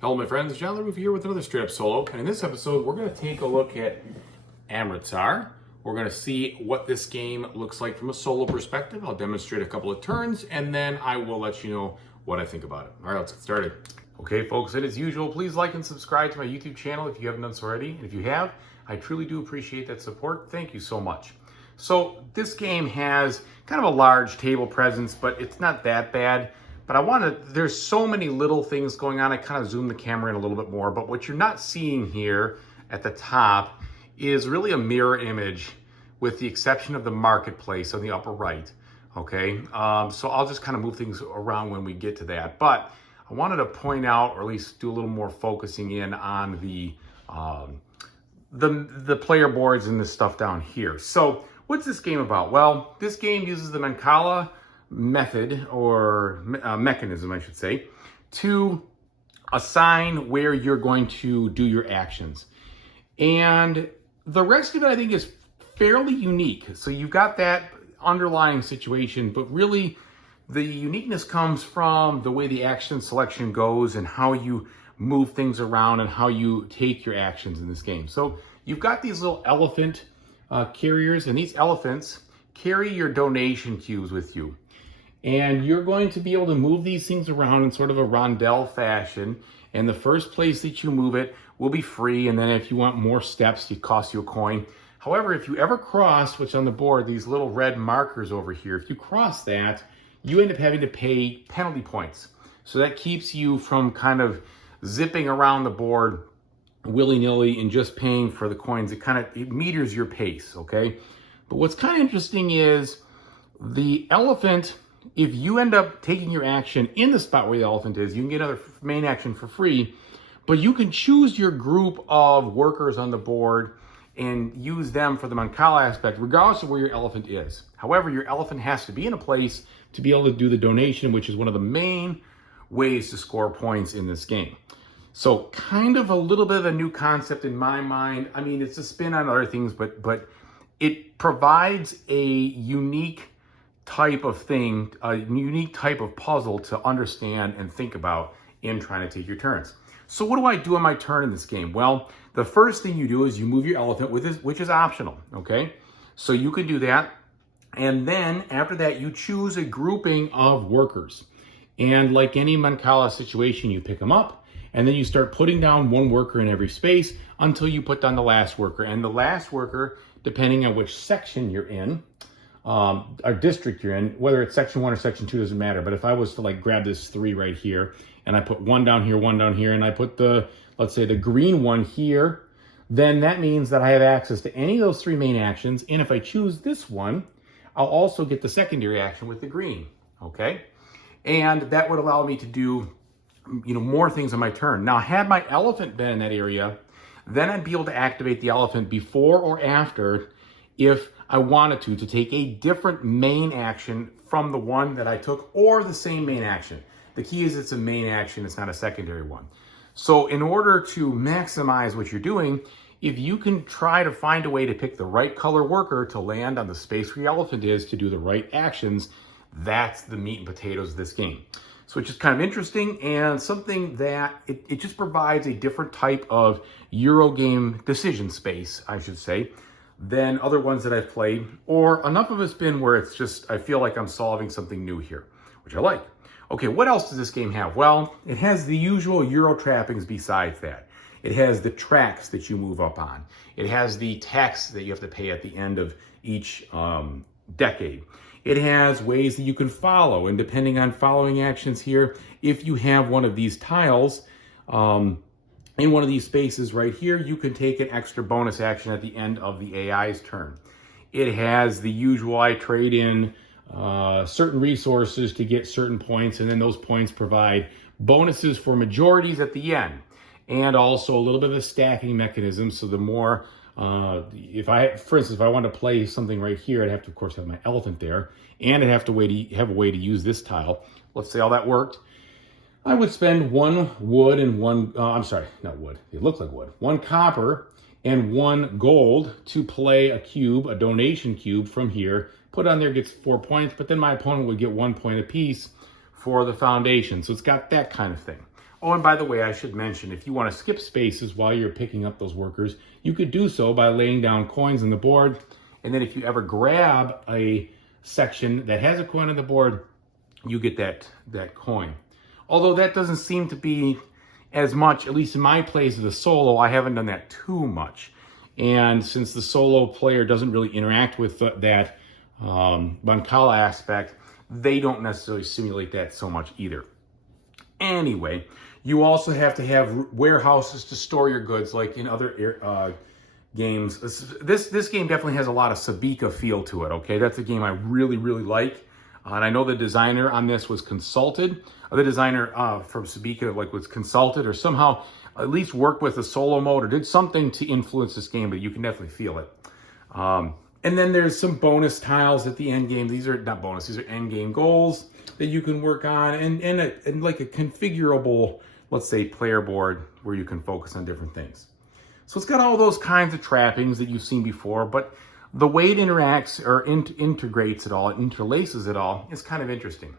Hello my friends, John LaRuffa here with another straight up solo, and in this episode we're going to take a look at Amritsar. We're going to see what this game looks like from a solo perspective. I'll demonstrate a couple of turns and then I will let you know what I think about it. Alright, let's get started. Okay folks, and as usual, please like and subscribe to my YouTube channel if you haven't done so already. And if you have, I truly do appreciate that support. Thank you so much. So this game has kind of a large table presence, but it's not that bad. But there's so many little things going on. I kind of zoom the camera in a little bit more, but what you're not seeing here at the top is really a mirror image with the exception of the marketplace on the upper right, okay? So I'll just kind of move things around when we get to that. But I wanted to point out, or at least do a little more focusing in on the player boards and this stuff down here. So what's this game about? Well, this game uses the Mancala method, or mechanism, I should say, to assign where you're going to do your actions. And the rest of it, I think, is fairly unique. So you've got that underlying situation, but really the uniqueness comes from the way the action selection goes and how you move things around and how you take your actions in this game. So you've got these little elephant carriers, and these elephants carry your donation cubes with you. And you're going to be able to move these things around in sort of a rondelle fashion. And the first place that you move it will be free. And then if you want more steps, it costs you a coin. However, if you ever cross, which on the board, these little red markers over here, if you cross that, you end up having to pay penalty points. So that keeps you from kind of zipping around the board willy-nilly and just paying for the coins. It meters your pace, okay? But what's kind of interesting is the elephant, if you end up taking your action in the spot where the elephant is, you can get another main action for free, but you can choose your group of workers on the board and use them for the Mancala aspect, regardless of where your elephant is. However, your elephant has to be in a place to be able to do the donation, which is one of the main ways to score points in this game. So kind of a little bit of a new concept in my mind. I mean, it's a spin on other things, but it provides a unique type of thing, a unique type of puzzle to understand and think about in trying to take your turns. So what do I do on my turn in this game? Well, the first thing you do is you move your elephant, which is optional, okay? So you can do that. And then after that, you choose a grouping of workers. And like any Mancala situation, you pick them up and then you start putting down one worker in every space until you put down the last worker. And the last worker, depending on which section you're in, or district you're in, whether it's section 1 or section 2 doesn't matter. But if I was to like grab this 3 right here and I put one down here, and I put let's say the green one here, then that means that I have access to any of those 3 main actions. And if I choose this one, I'll also get the secondary action with the green, okay? And that would allow me to do, more things on my turn. Now, had my elephant been in that area, then I'd be able to activate the elephant before or after if I wanted to take a different main action from the one that I took, or the same main action. The key is it's a main action, it's not a secondary one. So in order to maximize what you're doing, if you can try to find a way to pick the right color worker to land on the space where your elephant is to do the right actions, that's the meat and potatoes of this game. So it's just kind of interesting and something that it just provides a different type of Eurogame decision space, I should say, than other ones that I've played, or enough of it's been where it's just, I feel like I'm solving something new here, which I like. Okay, what else does this game have? Well, it has the usual Euro trappings besides that. It has the tracks that you move up on. It has the tax that you have to pay at the end of each decade. It has ways that you can follow, and depending on following actions here, if you have one of these tiles, in one of these spaces right here, you can take an extra bonus action at the end of the AI's turn. It has the usual, I trade in certain resources to get certain points, and then those points provide bonuses for majorities at the end. And also a little bit of a stacking mechanism, so the more, for instance, if I want to play something right here, I'd have to, of course, have my elephant there, and I'd have to have a way to use this tile. Let's say all that worked. I would spend 1 wood and 1, I'm sorry, not wood, it looks like wood, 1 copper and 1 gold to play a cube, a donation cube from here. Put on there, gets 4 points, but then my opponent would get 1 point apiece for the foundation. So it's got that kind of thing. Oh, and by the way, I should mention, if you want to skip spaces while you're picking up those workers, you could do so by laying down coins on the board. And then if you ever grab a section that has a coin on the board, you get that coin. Although that doesn't seem to be as much, at least in my plays of the solo, I haven't done that too much. And since the solo player doesn't really interact with that Mancala aspect, they don't necessarily simulate that so much either. Anyway, you also have to have warehouses to store your goods like in other games. This game definitely has a lot of Sabika feel to it, okay? That's a game I really, really like. And I know the designer on this was consulted. The designer from Sabika was consulted or somehow at least worked with a solo mode or did something to influence this game, but you can definitely feel it. And then there's some bonus tiles at the end game. These are not bonus, these are end game goals that you can work on and like a configurable, let's say, player board where you can focus on different things. So it's got all those kinds of trappings that you've seen before, but the way it interacts or integrates it all, it interlaces it all, is kind of interesting.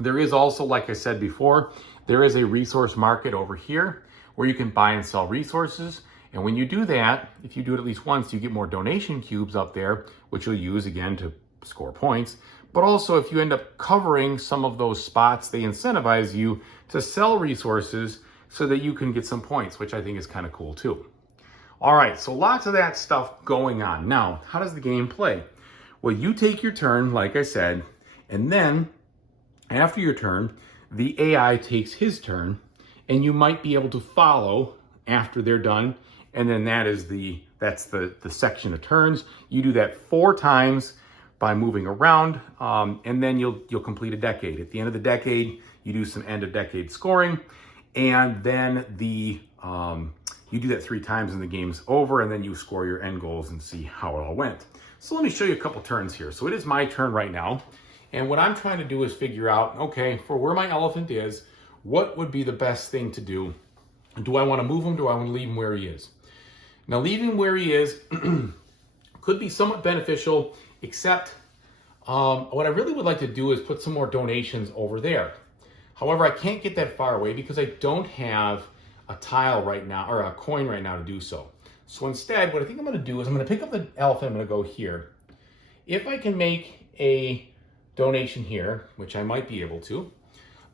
There is also, like I said before, there is a resource market over here where you can buy and sell resources. And when you do that, if you do it at least once, you get more donation cubes up there, which you'll use again to score points. But also if you end up covering some of those spots, they incentivize you to sell resources so that you can get some points, which I think is kind of cool too. All right, so lots of that stuff going on. Now, how does the game play? Well, you take your turn, like I said, and then after your turn, the AI takes his turn, and you might be able to follow after they're done, and then that's the section of turns. You do that 4 times by moving around, and then you'll complete a decade. At the end of the decade, you do some end of decade scoring, and then you do that 3 times and the game's over, and then you score your end goals and see how it all went. So let me show you a couple turns here. So it is my turn right now. And what I'm trying to do is figure out, okay, for where my elephant is, what would be the best thing to do? Do I want to move him? Do I want to leave him where he is? Now, leaving him where he is could be somewhat beneficial, except what I really would like to do is put some more donations over there. However, I can't get that far away because I don't have a tile right now, or a coin right now to do so. So instead, what I think I'm going to do is I'm going to pick up the elephant, I'm going to go here. If I can make a donation here, which I might be able to,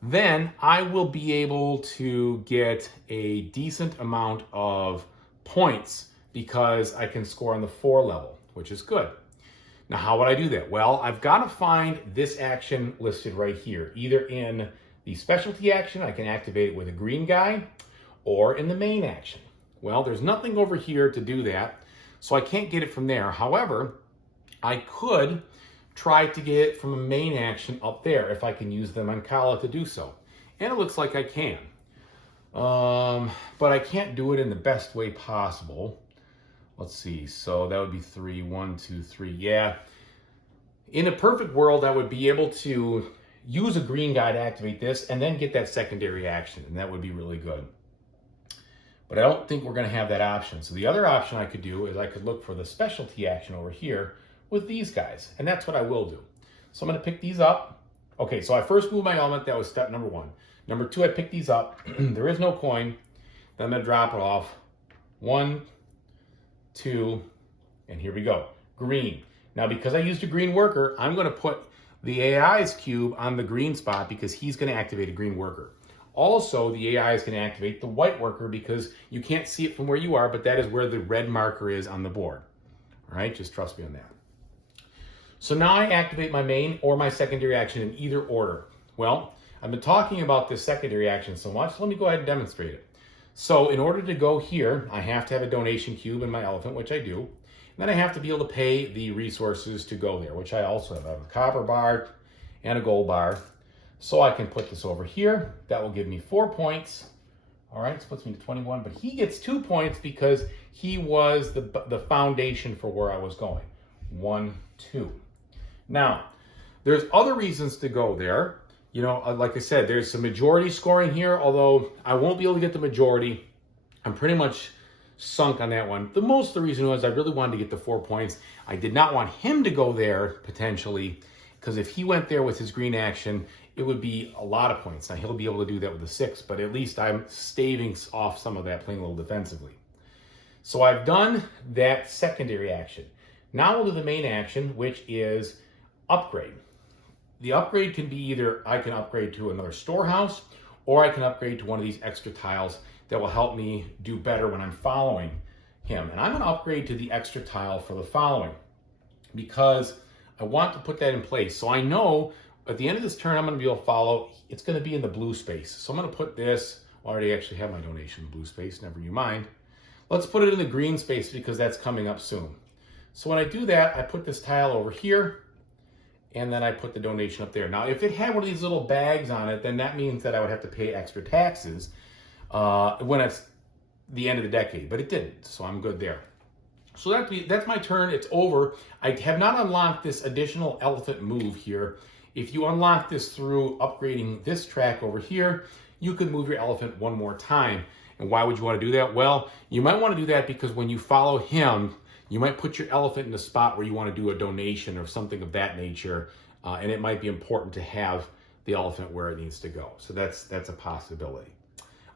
then I will be able to get a decent amount of points because I can score on the 4 level, which is good. Now, how would I do that? Well, I've got to find this action listed right here, either in the specialty action, I can activate it with a green guy, or in the main action. Well, there's nothing over here to do that, so I can't get it from there. However, I could try to get it from a main action up there if I can use the Mancala to do so. And it looks like I can. But I can't do it in the best way possible. Let's see, so that would be 3, 1, 2, 3, yeah. In a perfect world, I would be able to use a green guy to activate this and then get that secondary action, and that would be really good. But I don't think we're going to have that option. So the other option I could do is I could look for the specialty action over here with these guys, and that's what I will do. So I'm going to pick these up. Okay, so I first moved my element. That was step number 1. Number 2, I pick these up. There is no coin. Then I'm going to drop it off. 1, 2, and here we go. Green. Now, because I used a green worker, I'm going to put the AI's cube on the green spot because he's going to activate a green worker. Also, the AI is going to activate the white worker because you can't see it from where you are, but that is where the red marker is on the board. All right, just trust me on that. So now I activate my main or my secondary action in either order. Well, I've been talking about this secondary action so much, so let me go ahead and demonstrate it. So in order to go here, I have to have a donation cube in my elephant, which I do. And then I have to be able to pay the resources to go there, which I also have. I have a copper bar and a gold bar. So I can put this over here. That will give me 4 points. All right, this puts me to 21, but he gets 2 points because he was the foundation for where I was going. 1, 2. Now, there's other reasons to go there. You know, like I said, there's some majority scoring here, although I won't be able to get the majority. I'm pretty much sunk on that one. The reason was I really wanted to get the 4 points. I did not want him to go there, potentially, because if he went there with his green action, it would be a lot of points. Now he'll be able to do that with a 6, but at least I'm staving off some of that, playing a little defensively. So I've done that secondary action. Now we'll do the main action, which is upgrade. The upgrade can be either I can upgrade to another storehouse, or I can upgrade to one of these extra tiles that will help me do better when I'm following him. And I'm going to upgrade to the extra tile for the following because I want to put that in place. So I know at the end of this turn, I'm going to be able to follow. It's going to be in the blue space. So I'm going to put this, I already actually have my donation in blue space, never you mind. Let's put it in the green space because that's coming up soon. So when I do that, I put this tile over here, and then I put the donation up there. Now, if it had one of these little bags on it, then that means that I would have to pay extra taxes when it's the end of the decade, but it didn't, so I'm good there. So that's my turn. It's over. I have not unlocked this additional elephant move here. If you unlock this through upgrading this track over here, you could move your elephant one more time. And why would you want to do that? Well, you might want to do that because when you follow him, you might put your elephant in a spot where you want to do a donation or something of that nature, and it might be important to have the elephant where it needs to go. So that's a possibility.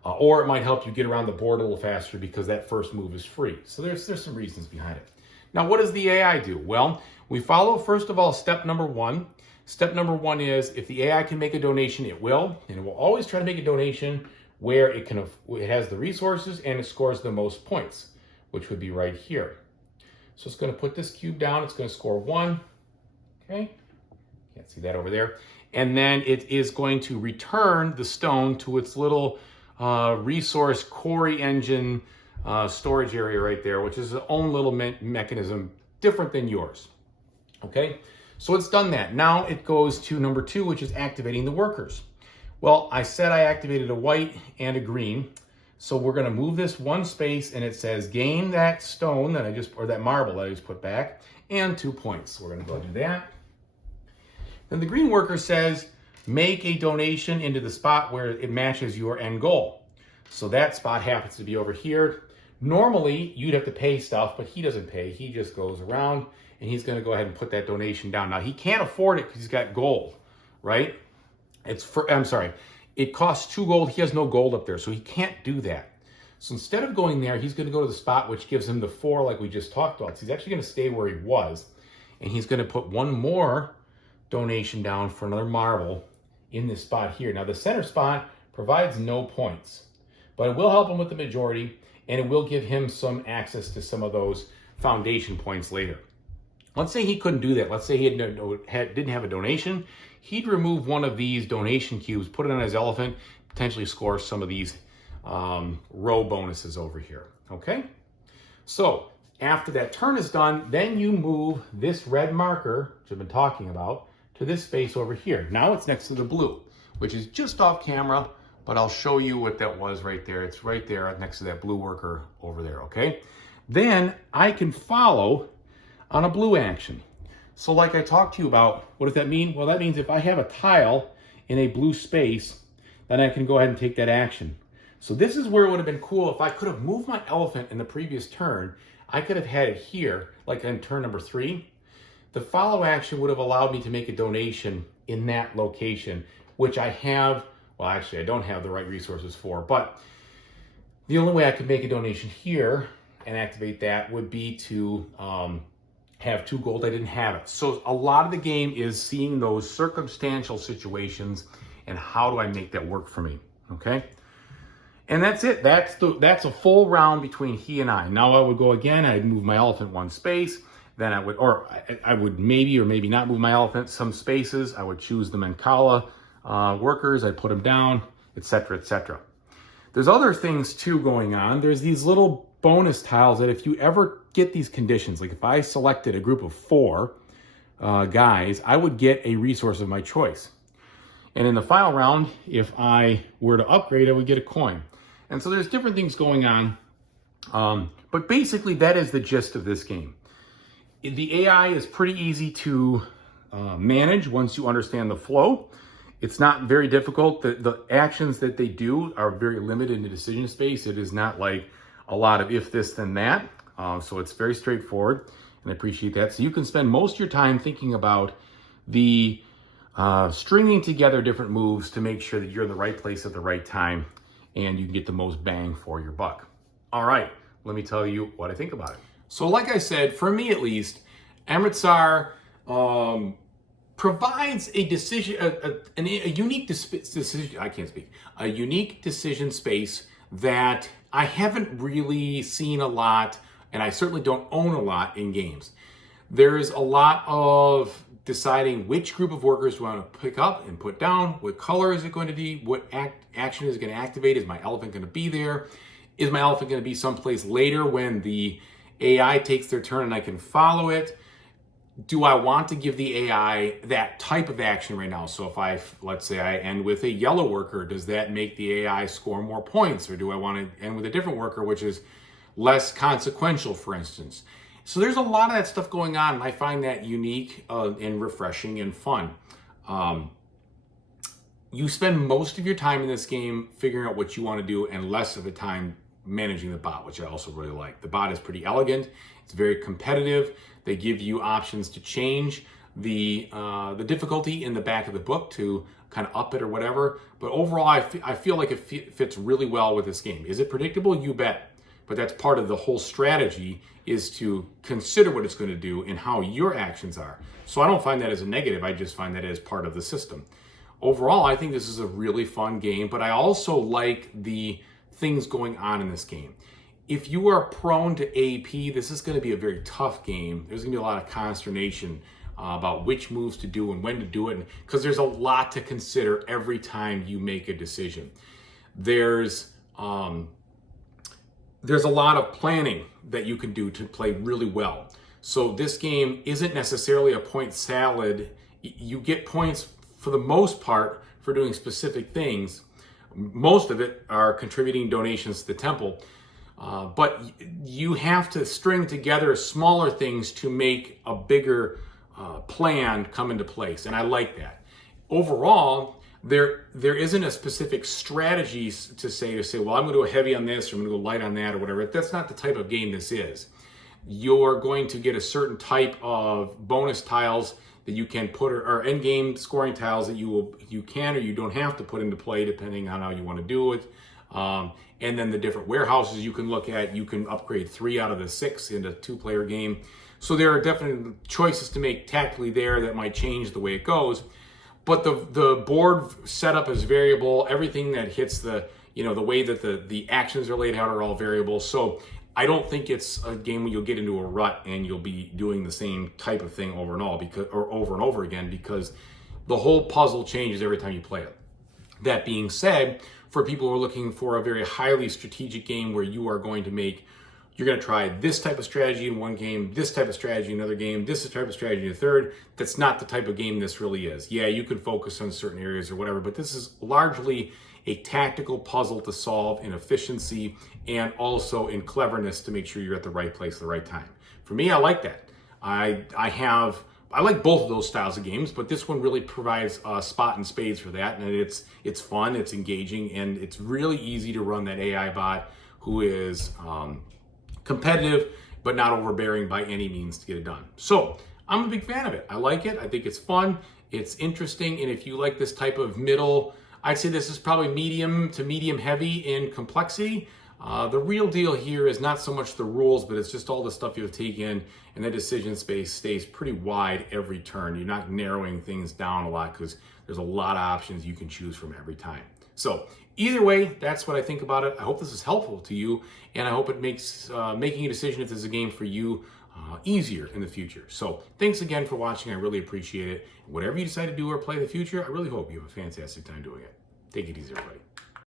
Or it might help you get around the board a little faster because that first move is free. So there's some reasons behind it. Now, what does the AI do? Well, we follow, first of all, step number 1. Step number 1 is if the AI can make a donation, it will. And it will always try to make a donation where it has the resources and it scores the most points, which would be right here. So it's going to put this cube down. It's going to score 1. Okay. Can't see that over there. And then it is going to return the stone to its little resource quarry engine storage area right there, which is its own little mechanism, different than yours. Okay. So it's done that. Now it goes to number 2, which is activating the workers. Well, I said I activated a white and a green. So we're going to move this one space and it says gain that stone that or that marble that I just put back and 2 points. So we're going to go do that. Then the green worker says make a donation into the spot where it matches your end goal. So that spot happens to be over here. Normally you'd have to pay stuff, but he doesn't pay. He just goes around and he's going to go ahead and put that donation down. Now he can't afford it because he's got gold, right? It costs 2 gold. He has no gold up there, so he can't do that. So instead of going there, he's going to go to the spot which gives him the 4 like we just talked about. So he's actually going to stay where he was, and he's going to put one more donation down for another marble in this spot here. Now, the center spot provides no points, but it will help him with the majority, and it will give him some access to some of those foundation points later. Let's say he couldn't do that. Let's say he didn't have a donation. He'd remove one of these donation cubes, put it on his elephant, potentially score some of these row bonuses over here, okay? So after that turn is done, then you move this red marker, which I've been talking about, to this space over here. Now it's next to the blue, which is just off camera, but I'll show you what that was right there. It's right there next to that blue worker over there, okay? Then I can follow on a blue action. So like I talked to you about, what does that mean? Well, that means if I have a tile in a blue space, then I can go ahead and take that action. So this is where it would have been cool if I could have moved my elephant in the previous turn. I could have had it here, like in turn number 3. The follow action would have allowed me to make a donation in that location, which I have, well, actually, I don't have the right resources for, but the only way I could make a donation here and activate that would be to have 2 gold. I didn't have it. So a lot of the game is seeing those circumstantial situations and how do I make that work for me, okay? And that's it. That's a full round between he and I. Now I would go again. I'd move my elephant one space. Then I would maybe or maybe not move my elephant some spaces. I would choose the Mancala workers. I'd put them down, etc., etc. There's other things too going on. There's these little bonus tiles that if you ever get these conditions, like if I selected a group of 4 guys, I would get a resource of my choice. And in the final round, if I were to upgrade, I would get a coin. And so there's different things going on. But basically, that is the gist of this game. The AI is pretty easy to manage once you understand the flow. It's not very difficult. The actions that they do are very limited in the decision space. It is not like a lot of if this, then that. So it's very straightforward, and I appreciate that. So you can spend most of your time thinking about the stringing together different moves to make sure that you're in the right place at the right time and you can get the most bang for your buck. All right, let me tell you what I think about it. So like I said, for me at least, Amritsar provides a decision, a unique decision. I can't speak. A unique decision space that I haven't really seen a lot, and I certainly don't own a lot in games. There's a lot of deciding which group of workers you want to pick up and put down, what color is it going to be, what action is it going to activate, is my elephant going to be there, is my elephant going to be someplace later when the AI takes their turn and I can follow it. Do I want to give the AI that type of action right now? So if let's say I end with a yellow worker, does that make the AI score more points? Or do I want to end with a different worker, which is less consequential, for instance? So there's a lot of that stuff going on, and I find that unique and refreshing and fun. You spend most of your time in this game figuring out what you want to do and less of the time managing the bot, which I also really like. The bot is pretty elegant. It's very competitive. They give you options to change the difficulty in the back of the book to kind of up it or whatever. But overall, I feel like it fits really well with this game. Is it predictable? You bet. But that's part of the whole strategy, is to consider what it's going to do and how your actions are. So I don't find that as a negative. I just find that as part of the system. Overall, I think this is a really fun game, but I also like the things going on in this game. If you are prone to AP, this is going to be a very tough game. There's going to be a lot of consternation about which moves to do and when to do it, because there's a lot to consider every time you make a decision. There's a lot of planning that you can do to play really well. So this game isn't necessarily a point salad. You get points for the most part for doing specific things. Most of it are contributing donations to the temple. But you have to string together smaller things to make a bigger plan come into place. And I like that. Overall, there isn't a specific strategy to say, well, I'm going to go heavy on this, or I'm going to go light on that, or whatever. That's not the type of game this is. You're going to get a certain type of bonus tiles that you can put, or end game scoring tiles that you can or you don't have to put into play depending on how you want to do it. And then the different warehouses you can look at. You can upgrade 3 out of the 6 in a 2-player game. So there are definitely choices to make tactically there that might change the way it goes. But the board setup is variable. Everything that hits the way that the actions are laid out are all variable. So I don't think it's a game where you'll get into a rut and you'll be doing the same type of thing over and over again, because the whole puzzle changes every time you play it. That being said, for people who are looking for a very highly strategic game where you're going to try this type of strategy in one game, this type of strategy in another game, this type of strategy in a third, that's not the type of game this really is. Yeah, you can focus on certain areas or whatever, but this is largely a tactical puzzle to solve in efficiency and also in cleverness to make sure you're at the right place at the right time. For me, I like that. I like both of those styles of games, but this one really provides a spot in spades for that, and it's fun, it's engaging, and it's really easy to run that AI bot who is competitive, but not overbearing by any means to get it done. So I'm a big fan of it. I like it. I think it's fun. It's interesting. And if you like this type of middle, I'd say this is probably medium to medium heavy in complexity. The real deal here is not so much the rules, but it's just all the stuff you have to take in, and the decision space stays pretty wide every turn. You're not narrowing things down a lot because there's a lot of options you can choose from every time. So either way, that's what I think about it. I hope this is helpful to you, and I hope it makes making a decision if this is a game for you easier in the future. So thanks again for watching. I really appreciate it. Whatever you decide to do or play in the future, I really hope you have a fantastic time doing it. Take it easy, everybody.